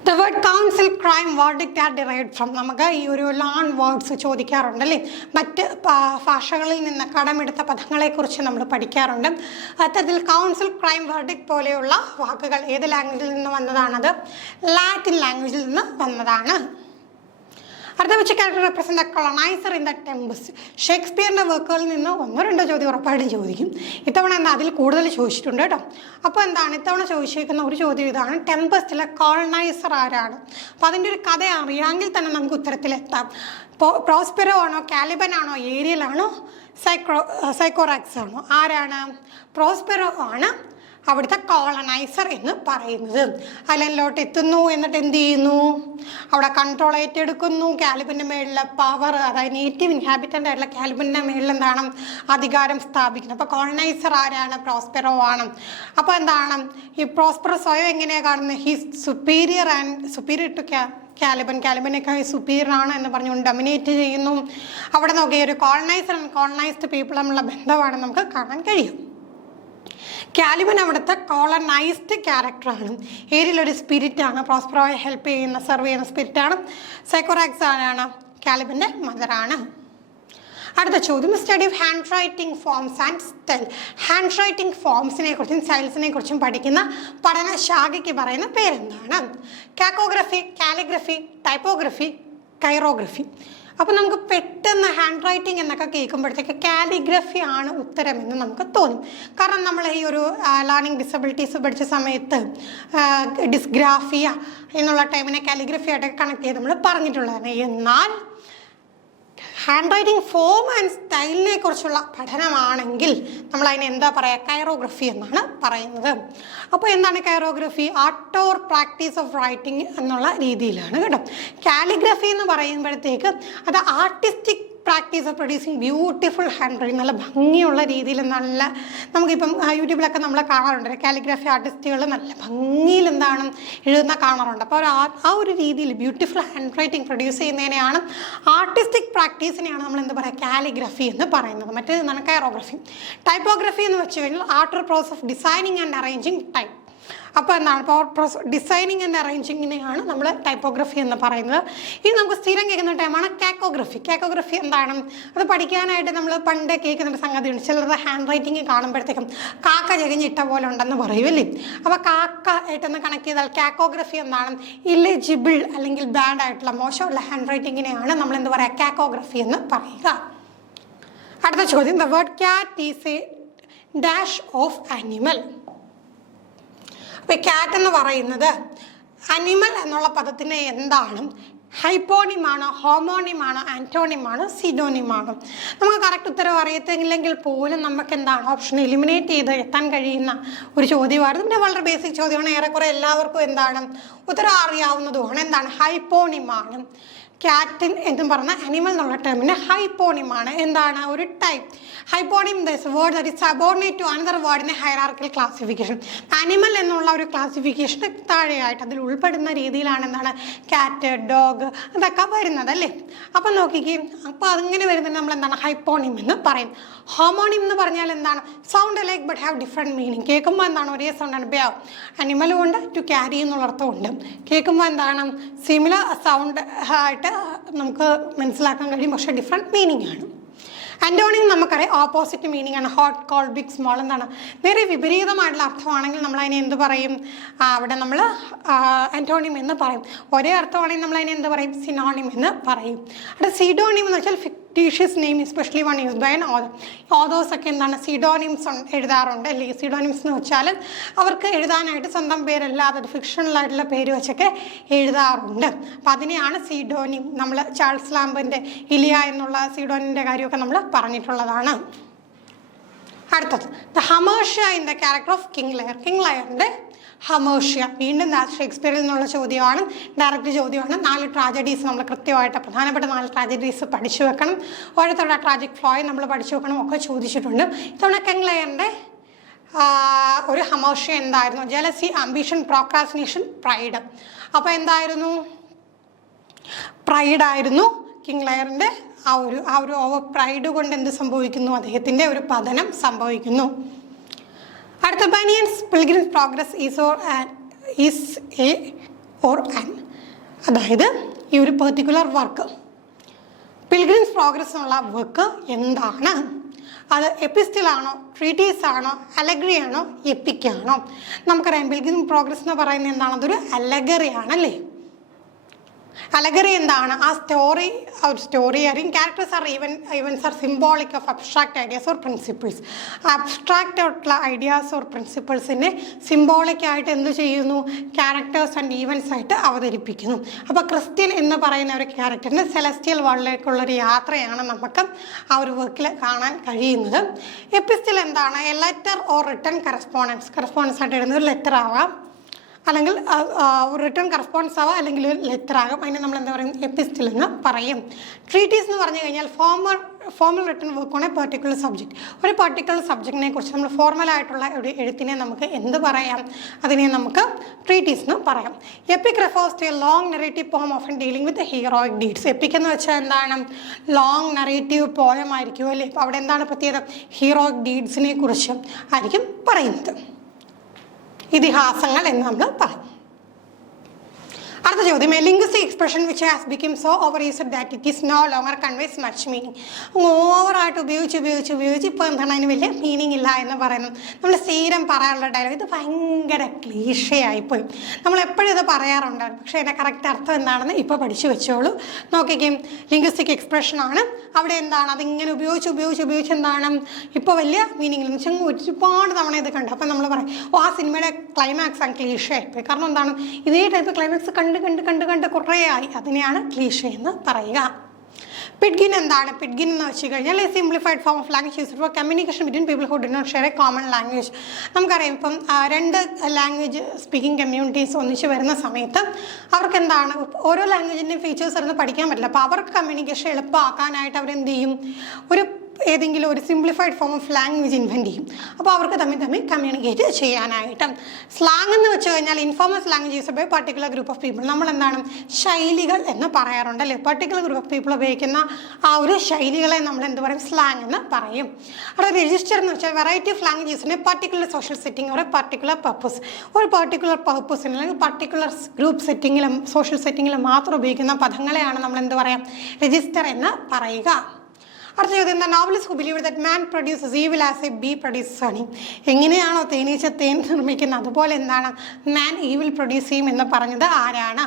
The word council crime verdict are derived from, നമുക്ക് ഈ ഒരു ലോൺ വേർഡ്സ് ചോദിക്കാറുണ്ടല്ലേ, മറ്റ് ഭാഷകളിൽ നിന്ന് കടമെടുത്ത പദങ്ങളെക്കുറിച്ച് നമ്മൾ പഠിക്കാറുണ്ട്. അത്തരത്തിൽ കൗൺസിൽ ക്രൈം വെർഡിക്റ്റ് പോലെയുള്ള വാക്കുകൾ ഏത് ലാംഗ്വേജിൽ നിന്ന് വന്നതാണത്, ലാറ്റിൻ ലാംഗ്വേജിൽ നിന്ന് വന്നതാണ്. അടുത്ത which character represent the coloniser in the Tempest. ഷേക്സ്പിയറിൻ്റെ വർക്കുകളിൽ നിന്ന് 1-2 ചോദ്യം ഉറപ്പായിട്ടും ചോദിക്കും. ഇത്തവണ എന്താ അതിൽ കൂടുതൽ ചോദിച്ചിട്ടുണ്ട് കേട്ടോ. അപ്പോൾ എന്താണ് ഇത്തവണ ചോദിച്ചിരിക്കുന്ന ഒരു ചോദ്യം ഇതാണ്, ടെമ്പസ്റ്റിലെ കോളനൈസർ ആരാണ്? അപ്പോൾ അതിൻ്റെ ഒരു കഥ അറിയാമെങ്കിൽ തന്നെ നമുക്ക് ഉത്തരത്തിലെത്താം. പ്രോസ്പെറോ ആണോ, കാലിബൻ ആണോ, ഏരിയൽ ആണോ, സൈക്കോറാക്സ് ആണോ? ആരാണ്? പ്രോസ്പെറോ ആണ് അവിടുത്തെ കോളനൈസർ എന്ന് പറയുന്നത്. ഐലൻഡിലോട്ട് എത്തുന്നു, എന്നിട്ട് എന്ത് ചെയ്യുന്നു, അവിടെ കൺട്രോൾ ഏറ്റെടുക്കുന്നു. കാലിബൻ്റെ മേളിലെ പവർ, അതായത് നേറ്റീവ് ഇൻഹാബിറ്റൻ്റ് ആയിട്ടുള്ള കാലിബൻ്റെ മേളിൽ എന്താണ് അധികാരം സ്ഥാപിക്കുന്നത്. അപ്പോൾ കോളനൈസർ ആരാണ്? പ്രോസ്പെറോ ആണ്. അപ്പോൾ എന്താണ് ഈ പ്രോസ്പെറോ സ്വയം എങ്ങനെയാണ് കാണുന്നത്? ഹീസ് സുപ്പീരിയർ ടു കാലിബനേക്കാൾ സുപ്പീരിയർ ആണ് എന്ന് പറഞ്ഞുകൊണ്ട് ഡൊമിനേറ്റ് ചെയ്യുന്നു. അവിടെ നോക്കിയ ഒരു കോളനൈസർ ആൻഡ് കോളനൈസ്ഡ് പീപ്പിൾ തമ്മിലുള്ള ബന്ധമാണ് നമുക്ക് കാണാൻ കഴിയും. കാലിബൻ അവിടുത്തെ കോളനൈസ്ഡ് ക്യാരക്ടറാണ്. ഏരിയയിലൊരു സ്പിരിറ്റാണ്, പ്രോസ്പെറോയെ ഹെൽപ്പ് ചെയ്യുന്ന സെർവ് ചെയ്യുന്ന സ്പിരിറ്റാണ്. സൈക്കോറാക്സ് ആരാണ്? കാലിബൻ്റെ മദറാണ്. അടുത്ത ചോദ്യം, study of handwriting forms and style. Handwriting ഫോംസിനെ കുറിച്ചും സ്റ്റൈൽസിനെ കുറിച്ചും പഠിക്കുന്ന പഠന ശാഖയ്ക്ക് പറയുന്ന പേരെന്താണ്? Cacography, calligraphy, typography, chirography. അപ്പോൾ നമുക്ക് പെട്ടെന്ന് ഹാൻഡ് റൈറ്റിംഗ് എന്നൊക്കെ കേൾക്കുമ്പോഴത്തേക്ക് കാലിഗ്രഫി ആണ് ഉത്തരമെന്ന് നമുക്ക് തോന്നും. കാരണം നമ്മൾ ഈ ഒരു ലേണിംഗ് ഡിസബിലിറ്റീസ് പഠിച്ച സമയത്ത് ഡിസ്ഗ്രാഫിയ എന്നുള്ള ടൈമിനെ കാലിഗ്രഫി ആയിട്ടൊക്കെ കണക്ട് ചെയ്ത് നമ്മൾ പറഞ്ഞിട്ടുള്ളതാണ്. എന്നാൽ ഹാൻഡ് റൈറ്റിംഗ് ഫോം ആൻഡ് സ്റ്റൈലിനെ കുറിച്ചുള്ള പഠനമാണെങ്കിൽ നമ്മൾ അതിനെ എന്താ പറയുക, കൈറോഗ്രഫി എന്നാണ് പറയുന്നത്. അപ്പോൾ എന്താണ് chirography? Art or practice of writing എന്നുള്ള രീതിയിലാണ് കേട്ടോ. കാലിഗ്രഫി എന്ന് പറയുമ്പോഴത്തേക്ക് അത് artistic practice of producing beautiful handwriting, നല്ല ഭംഗിയുള്ള രീതിയിൽ നല്ല നമുക്കിപ്പം യൂട്യൂബിലൊക്കെ നമ്മൾ കാണാറുണ്ട് കാലിഗ്രഫി ആർട്ടിസ്റ്റുകൾ നല്ല ഭംഗിയിൽ എന്താണ് എഴുതുന്ന കാണാറുണ്ട്. അപ്പോൾ ആ ഒരു രീതിയിൽ ബ്യൂട്ടിഫുൾ ഹാൻഡ് റൈറ്റിംഗ് പ്രൊഡ്യൂസ് ചെയ്യുന്നതിനെയാണ് ആർട്ടിസ്റ്റിക് പ്രാക്ടീസിനെയാണ് നമ്മൾ എന്താ പറയുക കാലിഗ്രഫി എന്ന് പറയുന്നത്. മറ്റേത് എന്താണ് കൈറോഗ്രഫി. ടൈപ്പോഗ്രഫി എന്ന് വെച്ച് കഴിഞ്ഞാൽ art process of designing and arranging type. അപ്പോൾ എന്താണ് ഡിസൈനിങ് ആൻഡ് അറേഞ്ചിങ്ങിനെയാണ് നമ്മൾ ടൈപ്പോഗ്രഫി എന്ന് പറയുന്നത്. ഇനി നമുക്ക് സ്ഥിരം കേൾക്കുന്ന ടൈമാണ് കാക്കോഗ്രഫി. കാക്കോഗ്രഫി എന്താണ്? അത് പഠിക്കാനായിട്ട് നമ്മൾ പണ്ട് കേൾക്കുന്നൊരു സംഗതിയുണ്ട്. ചിലരുടെ ഹാൻഡ് റൈറ്റിംഗ് കാണുമ്പോഴത്തേക്കും കാക്ക ചകഞ്ഞിട്ട പോലെ ഉണ്ടെന്ന് പറയുമല്ലേ. അപ്പോൾ കാക്ക ആയിട്ടൊന്ന് കണക്ട് ചെയ്താൽ കാക്കോഗ്രഫി എന്താണ്? ഇല്ലെജിബിൾ അല്ലെങ്കിൽ ബാഡ് ആയിട്ടുള്ള മോശമുള്ള ഹാൻഡ് റൈറ്റിങ്ങിനെയാണ് നമ്മൾ എന്താ പറയുക കാക്കോഗ്രഫി എന്ന് പറയുക. അടുത്ത ചോദ്യം, the word cat is A dash of animal. അപ്പോൾ ക്യാറ്റ് എന്ന് പറയുന്നത് അനിമൽ എന്നുള്ള പദത്തിന് എന്താണ്? ഹൈപ്പോണിമാണോ, ഹോമോണിമാണോ, ആൻറ്റോണിമാണോ, സിനോണിമാണോ? നമുക്ക് കറക്റ്റ് ഉത്തരവ് അറിയത്തില്ലെങ്കിൽ പോലും നമുക്ക് എന്താണ് ഓപ്ഷൻ എലിമിനേറ്റ് ചെയ്ത് എത്താൻ കഴിയുന്ന ഒരു ചോദ്യമായിരുന്നു. പിന്നെ വളരെ ബേസിക് ചോദ്യമാണ്, ഏറെക്കുറെ എല്ലാവർക്കും എന്താണ് ഉത്തരം അറിയാവുന്നതുമാണ്. എന്താണ്? ഹൈപ്പോണിമാണ്. ക്യാറ്റിൻ എന്ന് പറഞ്ഞ അനിമൽ എന്നുള്ള ടേമിന് ഹൈപ്പോണിമാണ്. എന്താണ്? ഒരു type. Hyponym this word that is subordinate to another word in a hierarchical classification. Animal എന്നുള്ള ഒരു ക്ലാസിഫിക്കേഷന് താഴെയായിട്ട് അതിൽ ഉൾപ്പെടുന്ന രീതിയിലാണ് എന്താണ് ക്യാറ്റ്, ഡോഗ് അതൊക്കെ വരുന്നത് അല്ലേ. അപ്പം നോക്കിക്കേ, അപ്പോൾ അതിങ്ങനെ വരുന്നത് നമ്മൾ എന്താണ് ഹൈപ്പോണിം എന്ന് പറയും. ഹോമോണിം എന്ന് പറഞ്ഞാൽ എന്താണ്? Sound like but have different meaning. കേൾക്കുമ്പോൾ എന്താണ് ഒരേ സൗണ്ടാണ്. ബേ അനിമലും ഉണ്ട്, ടു ക്യാരി എന്നുള്ള അർത്ഥമുണ്ട്. കേൾക്കുമ്പോൾ എന്താണ് സിമിലർ സൗണ്ട് ആയിട്ട് നമുക്ക് മനസ്സിലാക്കാൻ കഴിയും, പക്ഷേ ഡിഫറെൻറ്റ് മീനിങ് ആണ്. ആൻറ്റോണിം നമുക്കറിയാം ഓപ്പോസിറ്റ് മീനിങ് ആണ്. ഹോട്ട്, കോൾഡ്, ബിഗ്, സ്മോൾ എന്താണ് നേരെ വിപരീതമായിട്ടുള്ള അർത്ഥമാണെങ്കിൽ നമ്മൾ അതിനെ എന്ത് പറയും? അവിടെ നമ്മൾ ആൻറ്റോണിം എന്ന് പറയും. ഒരേ അർത്ഥമാണെങ്കിൽ നമ്മൾ അതിനെ എന്ത് പറയും? സിനോണിം എന്ന് പറയും. അവിടെ സിഡോണിം എന്ന് വെച്ചാൽ fictitious name, especially one used by an author. Authors ഒക്കെ എന്താണ് സിഡോണിംസ് എഴുതാറുണ്ട് അല്ലേ. സിഡോണിംസ് എന്ന് വെച്ചാൽ അവർക്ക് എഴുതാനായിട്ട് സ്വന്തം പേരല്ലാതെ ഫിക്ഷണൽ ആയിട്ടുള്ള പേര് വെച്ചൊക്കെ എഴുതാറുണ്ട്. അപ്പം അതിനെയാണ് സിഡോണിം. നമ്മൾ ചാൾസ് ലാംബിൻ്റെ ഇലിയ എന്നുള്ള സിഡോണിൻ്റെ കാര്യമൊക്കെ നമ്മൾ പറഞ്ഞിട്ടുള്ളതാണ്. അടുത്തത് the hamartia in the character of King Lear. King ലയറിൻ്റെ ഹമേർഷ്യ വീണ്ടും ഷേക്സ്പിയറിൽ നിന്നുള്ള ചോദ്യമാണ്, ഡയറക്റ്റ് ചോദ്യമാണ്. 4 ട്രാജഡീസ് നമ്മൾ കൃത്യമായിട്ട് പ്രധാനപ്പെട്ട 4 ട്രാജഡീസ് പഠിച്ചു വെക്കണം. ഓരോരുത്തരുടെ ട്രാജിക് ഫ്ലോയെ നമ്മൾ പഠിച്ചു വെക്കണം ഒക്കെ ചോദിച്ചിട്ടുണ്ട്. ഇത്തവണ കിങ് ലയറിൻ്റെ ഒരു ഹമേർഷ്യ എന്തായിരുന്നു? Jealousy, ambition, procrastination, pride. അപ്പോൾ എന്തായിരുന്നു? പ്രൈഡായിരുന്നു കിങ് ലയറിൻ്റെ ആ ഒരു ഓവർ പ്രൈഡ് കൊണ്ട് എന്ത് സംഭവിക്കുന്നു? അദ്ദേഹത്തിൻ്റെ ഒരു പതനം സംഭവിക്കുന്നു. അടുത്ത banians pilgrims progress is A or an. അതായത് ഈ ഒരു പെർട്ടിക്കുലർ വർക്ക് പിൽഗ്രിംസ് പ്രോഗ്രസ് എന്നുള്ള വർക്ക് എന്താണ്? അത് എപ്പിസ്റ്റിലാണോ, ട്രീറ്റീസ് ആണോ, അലഗറി ആണോ, എപ്പിക്കാണോ? നമുക്കറിയാം പിൽഗ്രിം പ്രോഗ്രസ് എന്ന് പറയുന്നത് എന്താണ്? അതൊരു അലഗറി ആണല്ലേ. അലഗറി എന്താണ്? ആ സ്റ്റോറി ആയിരിക്കും. Characters are evens are symbolic of abstract ideas or principles. Abstract ആയിട്ടുള്ള ഐഡിയാസ് ഓർ പ്രിൻസിപ്പിൾസിനെ സിംബോളിക് ആയിട്ട് എന്ത് ചെയ്യുന്നു? ക്യാരക്ടേഴ്സ് ആൻഡ് ഈവൻസ് ആയിട്ട് അവതരിപ്പിക്കുന്നു. അപ്പോൾ ക്രിസ്ത്യൻ എന്ന് പറയുന്ന ഒരു ക്യാരക്ടറിൻ്റെ സെലസ്റ്റിയൽ വേൾഡിലേക്കുള്ളൊരു യാത്രയാണ് നമുക്ക് ആ ഒരു വർക്കിൽ കാണാൻ കഴിയുന്നത്. എപ്പിസ്റ്റിൽ എന്താണ്? A letter or written correspondence ആയിട്ട് എഴുതുന്ന ഒരു ലെറ്റർ ആവാം, അല്ലെങ്കിൽ റിട്ടേൺ കറസ്പോണ്ടൻസ് ആവാം, അല്ലെങ്കിൽ ഒരു ലെറ്റർ ആകും. അതിനെ നമ്മൾ എന്താ പറയും? എപ്പിസ്റ്റിൽ എന്ന് പറയും. ട്രീറ്റീസ് എന്ന് പറഞ്ഞു കഴിഞ്ഞാൽ formal return work on A particular subject. ഒരു പെർട്ടിക്കുലർ സബ്ജക്റ്റിനെ കുറിച്ച് നമ്മൾ ഫോർമലായിട്ടുള്ള ഒരു എഴുത്തിനെ നമുക്ക് എന്ത് പറയാം? അതിനെ നമുക്ക് ട്രീറ്റീസ് എന്ന് പറയാം. Epic refers to a long narrative poem often dealing with heroic deeds. Epic എന്ന് വെച്ചാൽ എന്താണ്? ലോങ് നെറേറ്റീവ് പോയം ആയിരിക്കും അല്ലേ. അപ്പോൾ അവിടെ എന്താണ് പ്രത്യേകത? ഹീറോയിക് ഡീഡ്സിനെ കുറിച്ച് ആയിരിക്കും പറയുന്നത്. ഇതിഹാസങ്ങൾ എന്ന് നമ്മൾ പറയും. അടുത്ത ചോദ്യം, a linguistic expression which has become so over used that it is no longer conveys much meaning. ഓവറായിട്ട് ഉപയോഗിച്ച് ഇപ്പോൾ എന്താണ് അതിന് വലിയ മീനിങ് ഇല്ല എന്ന് പറയുന്നു. നമ്മൾ സ്ഥിരം പറയാനുള്ള ഡയലോഗ് ഇത് ഭയങ്കര ക്ലീഷയായിപ്പോയി. നമ്മൾ എപ്പോഴും ഇത് പറയാറുണ്ട്, പക്ഷേ അതിൻ്റെ കറക്റ്റ് അർത്ഥം എന്താണെന്ന് ഇപ്പോൾ പഠിച്ചു വെച്ചോളൂ. നോക്കിക്കും, ലിംഗ്വിസ്റ്റിക് എക്സ്പ്രഷനാണ്. അവിടെ എന്താണ്? അതിങ്ങനെ ഉപയോഗിച്ച് എന്താണ് ഇപ്പോൾ വലിയ മീനിങ് എന്ന് വെച്ചാൽ ഒരുപാട് തവണ ഇത് കണ്ടു. അപ്പം നമ്മൾ പറയും ആ സിനിമയുടെ ക്ലൈമാക്സ് ആണ് ക്ലീഷയായിപ്പോയി. കാരണം എന്താണ്? ഇതേ ടൈപ്പ് ക്ലൈമാക്സ് കണ്ട് കുറേ ആയി. അതിനെയാണ് ക്ലീഷ എന്ന് പറയുക. പിഡ്ഗിൻ എന്താണ്? പിഡ്ഗിൻ എന്ന് വെച്ച് കഴിഞ്ഞാൽ a simplified form of language used for communication between people who do not share a common language. നമുക്കറിയാം ഇപ്പം 2 ലാംഗ്വേജ് സ്പീക്കിംഗ് കമ്മ്യൂണിറ്റീസ് ഒന്നിച്ച് വരുന്ന സമയത്ത് അവർക്ക് എന്താണ്? ഓരോ ലാംഗ്വേജിൻ്റെയും ഫീച്ചേഴ്സ് ഇരുന്ന് പഠിക്കാൻ പറ്റില്ല. അപ്പോൾ അവർക്ക് കമ്മ്യൂണിക്കേഷൻ എളുപ്പമാക്കാനായിട്ട് അവരെന്ത് ചെയ്യും? ഏതെങ്കിലും ഒരു simplified form of language invent ചെയ്യും. അപ്പോൾ അവർക്ക് തമ്മിൽ കമ്മ്യൂണിക്കേറ്റ് ചെയ്യാനായിട്ട്. സ്ലാങ് എന്ന് വെച്ച് കഴിഞ്ഞാൽ informal language used by particular group of people. നമ്മൾ എന്താണ്? ശൈലികൾ എന്ന് പറയാറുണ്ട് അല്ലേ. പർട്ടിക്കുലർ ഗ്രൂപ്പ് ഓഫ് പീപ്പിൾ ഉപയോഗിക്കുന്ന ആ ഒരു ശൈലികളെ നമ്മൾ എന്ത് പറയും? സ്ലാങ് എന്ന് പറയും. അവിടെ രജിസ്റ്റർ എന്ന് വെച്ചാൽ variety of language used particular social setting ഒരു പർട്ടിക്കുലർ പർപ്പസ്. ഒരു പർട്ടിക്കുലർ പർപ്പസിന് അല്ലെങ്കിൽ പർട്ടിക്കുലർ ഗ്രൂപ്പ് സെറ്റിങ്ങിലും സോഷ്യൽ സെറ്റിങ്ങിലും മാത്രം ഉപയോഗിക്കുന്ന പദങ്ങളെയാണ് നമ്മൾ എന്ത് പറയാം? രജിസ്റ്റർ എന്ന് പറയുക. അടുത്ത ചോദ്യം, the novelist who believe that man produces evil as a bee produces honey. എങ്ങനെയാണോ തേനീച്ച തേൻ നിർമ്മിക്കുന്നത് അതുപോലെ എന്താണ് മാൻ ഈവിൽ പ്രൊഡ്യൂസ് ചെയ്യും എന്ന് പറഞ്ഞത് ആരാണ്?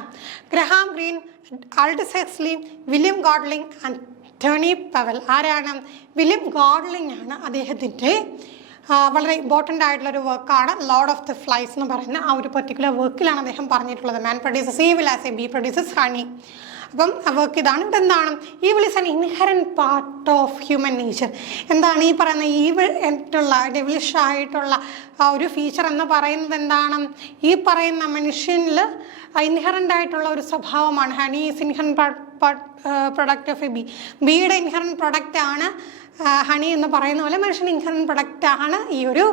Graham Greene, Aldous Huxley, William Golding and Tony Powell. ആരാണ്? വില്യം ഗോഡ്ലിംഗ് ആണ്. അദ്ദേഹത്തിൻ്റെ വളരെ ഇമ്പോർട്ടൻ്റ് ആയിട്ടുള്ളൊരു വർക്കാണ് ലോർഡ് ഓഫ് ദ ഫ്ലൈസ് എന്ന് പറയുന്ന ആ ഒരു പെർട്ടിക്കുലർ വർക്കിലാണ് അദ്ദേഹം പറഞ്ഞിട്ടുള്ളത് man produces evil as a bee produces honey. അപ്പം ആ വർക്ക് ഇതാണ്. ഇതെന്താണ്? Evil is an inherent part of human nature. എന്താണ് ഈ പറയുന്ന ഈവിൾ ആയിട്ടുള്ള ഡെവിലിഷ് ആയിട്ടുള്ള ആ ഒരു ഫീച്ചർ എന്ന് പറയുന്നത് എന്താണ്? ഈ പറയുന്ന മനുഷ്യനിൽ ഇൻഹെറൻ്റ് ആയിട്ടുള്ള ഒരു സ്വഭാവമാണ്. Honey is inherent product of a bee. ബീയുടെ ഇൻഹെറൻറ്റ് പ്രൊഡക്റ്റ് ആണ് ഹണി എന്ന് പറയുന്ന പോലെ മനുഷ്യൻ്റെ ഇൻഹെറൻറ്റ് പ്രൊഡക്റ്റ് ആണ് ഈ ഒരു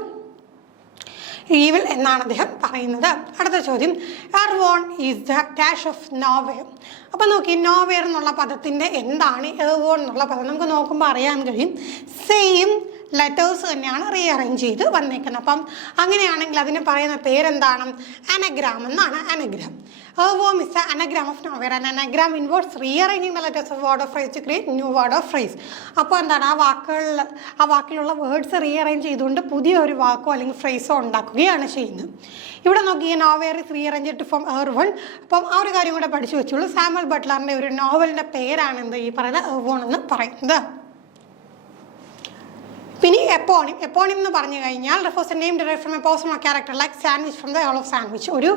ഈവിൾ എന്നാണ് അദ്ദേഹം പറയുന്നത്. അടുത്ത ചോദ്യം, Ervon is the dash of Norway. അപ്പം നോക്കി, നോർവേ എന്നുള്ള പദത്തിൻ്റെ എന്താണ് എർവോൺ എന്നുള്ള പദം? നമുക്ക് നോക്കുമ്പോൾ അറിയാൻ കഴിയും. സെയിം, ലെറ്റേഴ്സ് തന്നെയാണ് റീഅറേഞ്ച് ചെയ്ത് വന്നേക്കുന്നത്. അപ്പം അങ്ങനെയാണെങ്കിൽ അതിന് പറയുന്ന പേരെന്താണ്? അനഗ്രാം എന്നാണ്. Anagram. Earworm is an anagram of noun, where an anagram involves rearranging the letters of word or phrase to create new word or phrase. അപ്പോൾ എന്താണ് ആ വാക്കിലുള്ള വേർഡ്സ് റീഅറേഞ്ച് ചെയ്തുകൊണ്ട് പുതിയൊരു വാക്കോ അല്ലെങ്കിൽ ഫ്രേസോ ഉണ്ടാക്കുകയാണ് ചെയ്യുന്നത്. ഇവിടെ നോക്കി novel is rearranged to form എർവൺ. അപ്പം ആ ഒരു കാര്യം കൂടെ പഠിച്ചു വെച്ചോളൂ. സാമുവൽ ബട്ട്ലറിൻ്റെ ഒരു നോവലിൻ്റെ പേരാണ് എന്ത് ഈ പറയുന്ന എർവോൺ എന്ന് പറയുന്നത്. പിന്നെ എപ്പോണിം എന്ന് പറഞ്ഞു കഴിഞ്ഞാൽ refers a name derived from a person or character like sandwich from the Earl of Sandwich. ഒരു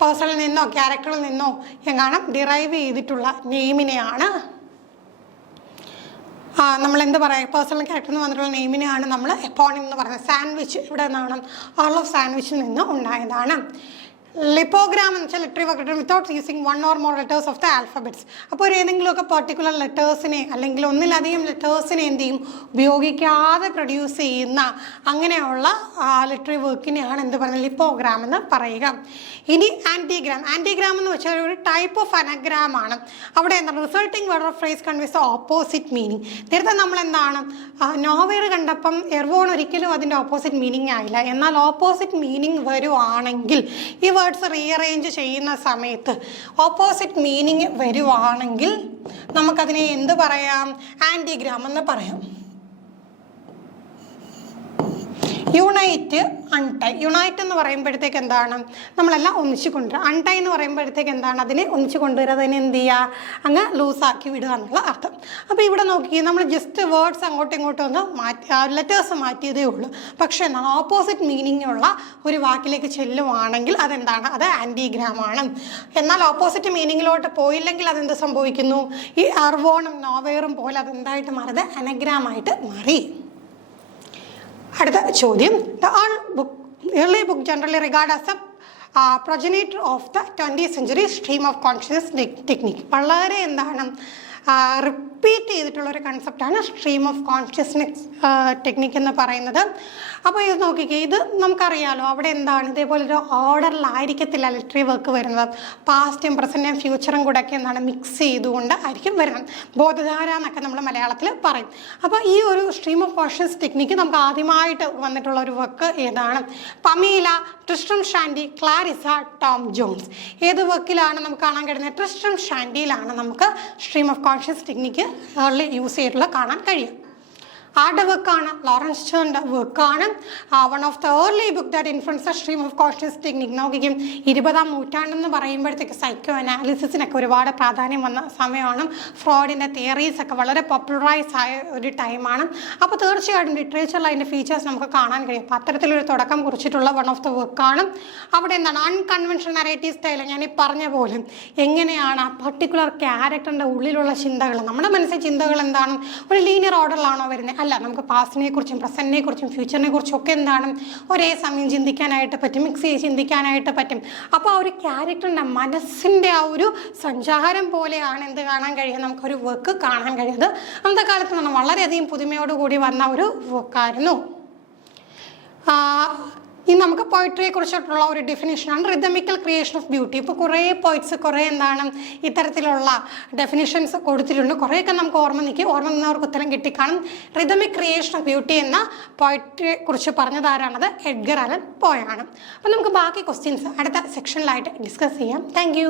പേഴ്സണിൽ നിന്നോ ക്യാരക്ടറിൽ നിന്നോ എങ്ങാനും ഡിറൈവ് ചെയ്തിട്ടുള്ള നെയിമിനെയാണ് നമ്മൾ എന്ത് പറയുക, പേഴ്സണൽ ക്യാരക്ടറിൽ നിന്ന് വന്നിട്ടുള്ള നെയിമിനെയാണ് നമ്മൾ എപ്പോണിം എന്ന് പറയുന്നത്. സാൻഡ്വിച്ച് ഇവിടെ നിന്നാണ് Earl of Sandwichൽ നിന്ന് ഉണ്ടായതാണ്. ലിപ്പോഗ്രാം എന്ന് വെച്ചാൽ literary work without using one or more letters of the alphabets. അപ്പോൾ ഒരു ഏതെങ്കിലുമൊക്കെ പെർട്ടിക്കുലർ ലെറ്റേഴ്സിനെ അല്ലെങ്കിൽ ഒന്നിലധികം ലെറ്റേഴ്സിനെ എന്ത് ചെയ്യും, ഉപയോഗിക്കാതെ പ്രൊഡ്യൂസ് ചെയ്യുന്ന അങ്ങനെയുള്ള ലിറ്ററി വർക്കിനെയാണ് എന്ത് പറയുന്നത്, ലിപ്പോഗ്രാം എന്ന് പറയുക. ഇനി ആൻറ്റിഗ്രാം എന്ന് വെച്ചാൽ ഒരു ടൈപ്പ് ഓഫ് അനഗ്രാം ആണ്. അവിടെ എന്താണ് resulting word of phrase conveys opposite meaning. നേരത്തെ നമ്മൾ എന്താണ് നോവേർ കണ്ടപ്പം എർവോൺ ഒരിക്കലും അതിൻ്റെ ഓപ്പോസിറ്റ് മീനിങ് ആയില്ല. എന്നാൽ ഓപ്പോസിറ്റ് മീനിങ് വരുവാണെങ്കിൽ ഈ വേർഡ്സ് റീഅറേഞ്ച് ചെയ്യുന്ന സമയത്ത് ഓപ്പോസിറ്റ് മീനിങ് വരുവാണെങ്കിൽ നമുക്കതിനെ എന്ത് പറയാം, ആൻറ്റിഗ്രാം എന്ന് പറയാം. Unite, untie. യുണൈറ്റ് എന്ന് പറയുമ്പോഴത്തേക്ക് എന്താണ്, നമ്മളെല്ലാം ഒന്നിച്ച് കൊണ്ടുവരിക. അൺടൈ എന്ന് പറയുമ്പോഴത്തേക്ക് എന്താണ്, അതിനെ ഒന്നിച്ച് കൊണ്ടുവരിക, അതിനെ എന്ത് ചെയ്യുക, അങ്ങ് ലൂസാക്കി വിടുക എന്നുള്ള അർത്ഥം. അപ്പോൾ ഇവിടെ നോക്കി നമ്മൾ ജസ്റ്റ് വേർഡ്സ് അങ്ങോട്ടും ഇങ്ങോട്ടും ഒന്ന് മാറ്റി, ലെറ്റേഴ്സ് മാറ്റിയതേ ഉള്ളൂ. പക്ഷേ എന്താണ് ഓപ്പോസിറ്റ് മീനിങ് ഉള്ള ഒരു വാക്കിലേക്ക് ചെല്ലുവാണെങ്കിൽ അതെന്താണ്, അത് ആൻറ്റിഗ്രാം ആണ്. എന്നാൽ ഓപ്പോസിറ്റ് മീനിങ്ങിലോട്ട് പോയില്ലെങ്കിൽ അതെന്ത് സംഭവിക്കുന്നു, ഈ എർവോണും നോവേറും പോലെ അതെന്തായിട്ട് മാറിയത്, അനഗ്രാമായിട്ട് മാറി. അടുത്ത ചോദ്യം, the early book generally regarded as a progenitor of the 20th century stream of consciousness technique. വളരെ എന്താണ് റിപ്പീറ്റ് ചെയ്തിട്ടുള്ളൊരു കൺസെപ്റ്റാണ് സ്ട്രീം ഓഫ് കോൺഷ്യസ്നെസ് ടെക്നിക്ക് എന്ന് പറയുന്നത്. അപ്പോൾ ഇത് നോക്കിക്കേ, ഇത് നമുക്കറിയാലോ അവിടെ എന്താണ് ഇതേപോലെ ഒരു ഓർഡറിലായിരിക്കത്തില്ല ലിറ്ററി വർക്ക് വരുന്നത്. പാസ്റ്റും പ്രസൻറ്റും ഫ്യൂച്ചറും കൂടെ ഒക്കെ എന്താണ് മിക്സ് ചെയ്തുകൊണ്ട് ആയിരിക്കും വരുന്നത്. ബോധധാര എന്നൊക്കെ നമ്മൾ മലയാളത്തിൽ പറയും. അപ്പോൾ ഈ ഒരു സ്ട്രീം ഓഫ് കോൺഷ്യസ് ടെക്നിക്ക് നമുക്ക് ആദ്യമായിട്ട് വന്നിട്ടുള്ള ഒരു വർക്ക് ഏതാണ്, Pamela, Tristram Shandy, Clarissa, Tom Jones. ഏത് വർക്കിലാണ് നമുക്ക് കാണാൻ കഴിയുന്നത്, ട്രിസ്റ്റം ഷാൻഡിയിലാണ് നമുക്ക് stream of conscious technique early use ചെയ്തിട്ടുള്ള കാണാൻ കഴിയും. ആരുടെ വർക്കാണ്, ലോറൻസ് സ്റ്റേണിൻ്റെ വർക്കാണ്. One of the early book that influence the stream of conscious technique. നോക്കിക്കും 20ാം നൂറ്റാണ്ടെന്ന് പറയുമ്പോഴത്തേക്ക് സൈക്കോ അനാലിസിസിനൊക്കെ ഒരുപാട് പ്രാധാന്യം വന്ന സമയമാണ്. ഫ്രോയിഡിൻ്റെ തിയറീസ് ഒക്കെ വളരെ പോപ്പുലറൈസ് ആയ ഒരു ടൈമാണ്. അപ്പോൾ തീർച്ചയായിട്ടും ലിറ്ററേച്ചറിൽ അതിൻ്റെ ഫീച്ചേഴ്സ് നമുക്ക് കാണാൻ കഴിയും. അപ്പോൾ അത്തരത്തിലൊരു തുടക്കം കുറിച്ചിട്ടുള്ള വൺ ഓഫ് ദ വർക്കാണ്. അവിടെ എന്താണ് അൺകൺവെൻഷണൽ നറേറ്റീവ് സ്റ്റൈൽ, ഞാൻ ഈ പറഞ്ഞ പോലെ എങ്ങനെയാണ് ആ പർട്ടിക്കുലർ ക്യാരക്ടറിൻ്റെ ഉള്ളിലുള്ള ചിന്തകൾ, നമ്മുടെ മനസ്സിലെ ചിന്തകൾ എന്താണ് ഒരു ലീനിയർ ഓർഡറിലാണോ വരുന്നത്, അല്ല, നമുക്ക് പാസ്റ്റിനെ കുറിച്ചും പ്രസന്റിനെ കുറിച്ചും ഫ്യൂച്ചറിനെ കുറിച്ചും ഒക്കെ എന്താണ് ഒരേ സമയം ചിന്തിക്കാനായിട്ട് പറ്റും, മിക്സ് ചെയ്ത് ചിന്തിക്കാനായിട്ട് പറ്റും. അപ്പോൾ ആ ഒരു ക്യാരക്ടറിൻ്റെ മനസ്സിൻ്റെ ആ ഒരു സഞ്ചാരം പോലെയാണ് എന്ത് കാണാൻ കഴിയുന്നത്, നമുക്കൊരു വർക്ക് കാണാൻ കഴിയുന്നത്. അന്നത്തെ കാലത്ത് നമ്മൾ വളരെയധികം പുതുമയോടുകൂടി വന്ന ഒരു വർക്കായിരുന്നു. ഇനി നമുക്ക് പോയിട്രിയെ കുറിച്ചിട്ടുള്ള ഒരു ഡെഫിനേഷനാണ് റിതമിക്കൽ ക്രിയേഷൻ ഓഫ് ബ്യൂട്ടി. ഇപ്പോൾ കുറേ പോയിറ്റ്സ് കുറേ എന്താണ് ഇത്തരത്തിലുള്ള ഡെഫിനേഷൻസ് കൊടുത്തിട്ടുണ്ട്. കുറേയൊക്കെ നമുക്ക് ഓർമ്മ നിന്നവർക്ക് ഉത്തരം കിട്ടിക്കാണും. റിതമിക് ക്രിയേഷൻ ഓഫ് ബ്യൂട്ടി എന്ന പോയിട്രിയെ കുറിച്ച് പറഞ്ഞതാരാണത്, എഡ്ഗർ അലൻ പോയാണ്. അപ്പോൾ നമുക്ക് ബാക്കി ക്വസ്റ്റ്യൻസ് അടുത്ത സെക്ഷനിലായിട്ട് ഡിസ്കസ് ചെയ്യാം. താങ്ക്